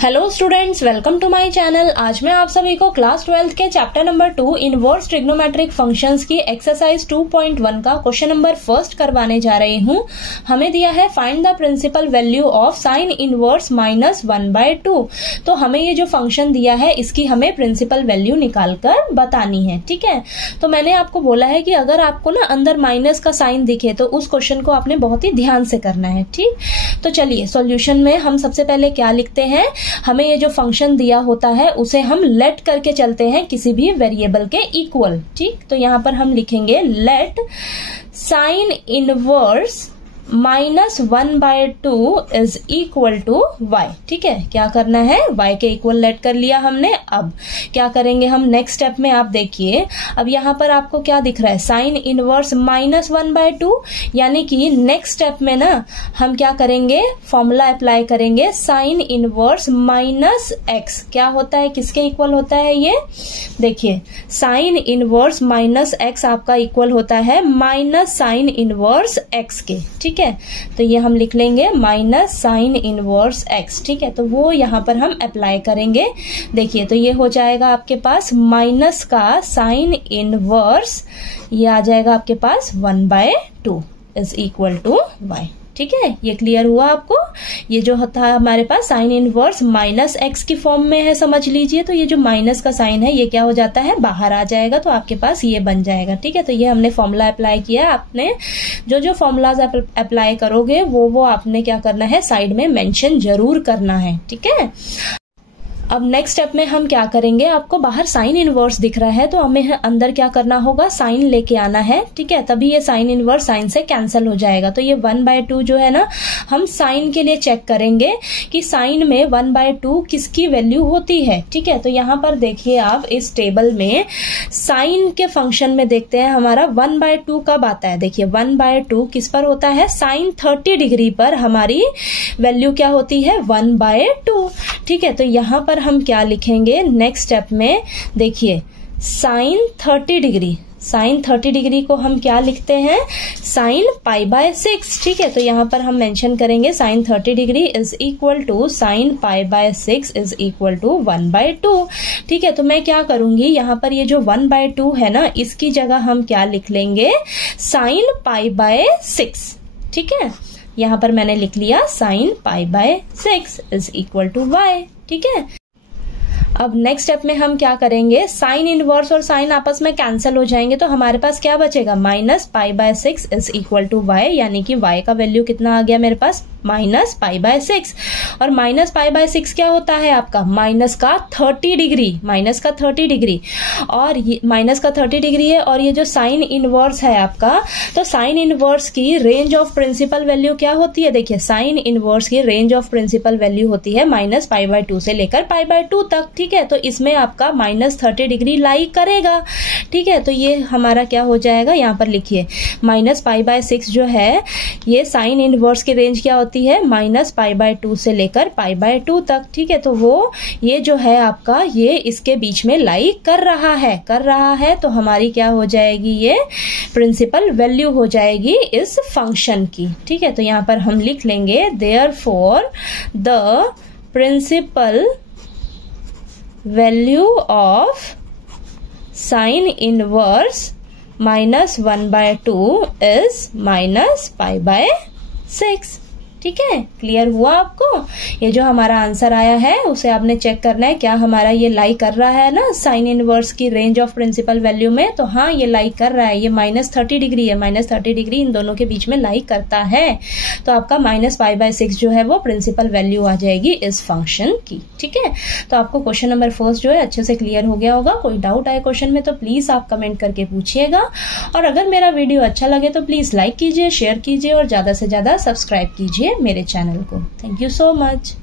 Hello students, welcome to my channel. आज मैं आप सभी को क्लास 12th के chapter number 2 inverse trigonometric functions की एक्सरसाइज 2.1 का क्वेश्चन नंबर फर्स्ट करवाने जा रही हूँ। हमें दिया है find the principal value of sine inverse -1/2। तो हमें ये जो फंक्शन दिया है इसकी हमें प्रिंसिपल वैल्यू निकाल कर बतानी है। ठीक है, तो मैंने आपको बोला है कि अगर आपको ना अंदर माइनस का साइन दिखे तो उस क्वेश्चन को आपने बहुत ही ध्यान से करना है। ठीक, तो चलिए सॉल्यूशन में हम सबसे पहले क्या लिखते हैं। हमें ये जो फंक्शन दिया होता है उसे हम लेट करके चलते हैं किसी भी वेरिएबल के इक्वल। ठीक, तो यहां पर हम लिखेंगे let sine inverse -1/2 is equal to y। ठीक है, क्या करना है, y के इक्वल लेट कर लिया हमने। अब क्या करेंगे हम नेक्स्ट स्टेप में, आप देखिए अब यहां पर आपको क्या दिख रहा है, साइन इनवर्स -1/2, यानी कि नेक्स्ट स्टेप में ना हम क्या करेंगे, फॉर्मूला अप्लाई करेंगे साइन इनवर्स -x। क्या होता है, किसके इक्वल होता है ये, देखिए साइन इनवर्स -x आपका इक्वल होता है माइनस साइन इनवर्स x के। ठीक है, तो ये हम लिख लेंगे माइनस साइन इनवर्स x। ठीक है, तो वो यहां पर हम अप्लाई करेंगे। देखिए तो ये हो जाएगा आपके पास माइनस का साइन इनवर्स, ये आ जाएगा आपके पास 1/2 इज इक्वल टू y। ठीक है, ये क्लियर हुआ आपको। ये जो था हमारे पास साइन इनवर्स -x की फॉर्म में है, समझ लीजिए। तो ये जो माइनस का साइन है ये क्या हो जाता है, बाहर आ जाएगा, तो आपके पास ये बन जाएगा। ठीक है, तो ये हमने फॉर्मूला अप्लाई किया। आपने जो जो फॉर्मूलाज अप्लाई करोगे वो आपने क्या करना है, साइड में मेंशन जरूर करना है। ठीक है, अब नेक्स्ट स्टेप में हम क्या करेंगे, आपको बाहर साइन इनवर्स दिख रहा है तो हमें अंदर क्या करना होगा, साइन लेके आना है। ठीक है, तभी ये साइन इनवर्स साइन से कैंसिल हो जाएगा। तो ये 1/2 जो है ना, हम साइन के लिए चेक करेंगे कि साइन में 1/2 किसकी वैल्यू होती है। ठीक है, तो यहां पर देखिए आप इस टेबल में साइन के फंक्शन में देखते हैं हमारा 1/2 कब आता है। देखिए 1/2 किस पर होता है, साइन 30 डिग्री पर हमारी वैल्यू क्या होती है, 1/2। ठीक है, तो यहां पर हम क्या लिखेंगे नेक्स्ट स्टेप में, देखिए साइन 30 डिग्री, साइन 30 डिग्री को हम क्या लिखते हैं, साइन π/6। ठीक है, तो यहां पर हम मेंशन करेंगे sine 30 degree is equal to sine π/6 is equal to 1/2। ठीक है, तो मैं क्या करूंगी, यहां पर ये जो 1/2 है ना, इसकी जगह हम क्या लिख लेंगे, साइन π/6। ठीक है, यहां पर मैंने लिख लिया sine π/6 is equal to y। ठीक है, अब नेक्स्ट स्टेप में हम क्या करेंगे, साइन इनवर्स और साइन आपस में कैंसिल हो जाएंगे, तो हमारे पास क्या बचेगा, -π/6 इज इक्वल टू y, यानी कि y का वैल्यू कितना आ गया मेरे पास, -π/6। और -π/6 क्या होता है आपका, माइनस का 30 डिग्री, माइनस का 30 डिग्री, और ये माइनस का 30 डिग्री है। और ये जो साइन इनवर्स है आपका, तो साइन इनवर्स की रेंज ऑफ प्रिंसिपल वैल्यू क्या होती है, देखिए साइन इनवर्स की रेंज ऑफ प्रिंसिपल वैल्यू होती है -π/2 से लेकर π/2 तक। ठीक है, तो इसमें आपका -30 डिग्री लाई करेगा। ठीक है, तो ये हमारा क्या हो जाएगा, यहाँ पर लिखिए -π/6 जो है, ये साइन इनवर्स की रेंज क्या होती है, -π/2 से लेकर π/2 तक। ठीक है, तो वो ये जो है आपका, ये इसके बीच में लाई कर रहा है, तो हमारी क्या हो जाएगी, ये प्रिंसिपल वैल्यू हो जाएगी इस फंक्शन की। ठीक है, तो यहाँ पर हम लिख लेंगे therefore the principal value of sine inverse -1/2 is -π/6। ठीक है, क्लियर हुआ आपको। ये जो हमारा आंसर आया है उसे आपने चेक करना है, क्या हमारा ये लाई कर रहा है ना साइन इनवर्स की रेंज ऑफ प्रिंसिपल वैल्यू में, तो हाँ ये लाई कर रहा है। ये -30 डिग्री है, -30 डिग्री इन दोनों के बीच में लाई करता है, तो आपका -π/6 जो है वो प्रिंसिपल वैल्यू आ जाएगी इस फंक्शन की। ठीक है, तो आपको क्वेश्चन नंबर फर्स्ट जो है अच्छे से क्लियर हो गया होगा। कोई डाउट आए क्वेश्चन में तो प्लीज आप कमेंट करके पूछिएगा, और अगर मेरा वीडियो अच्छा लगे तो प्लीज लाइक कीजिए, शेयर कीजिए और ज्यादा से ज्यादा सब्सक्राइब कीजिए मेरे चैनल को। Thank you so much.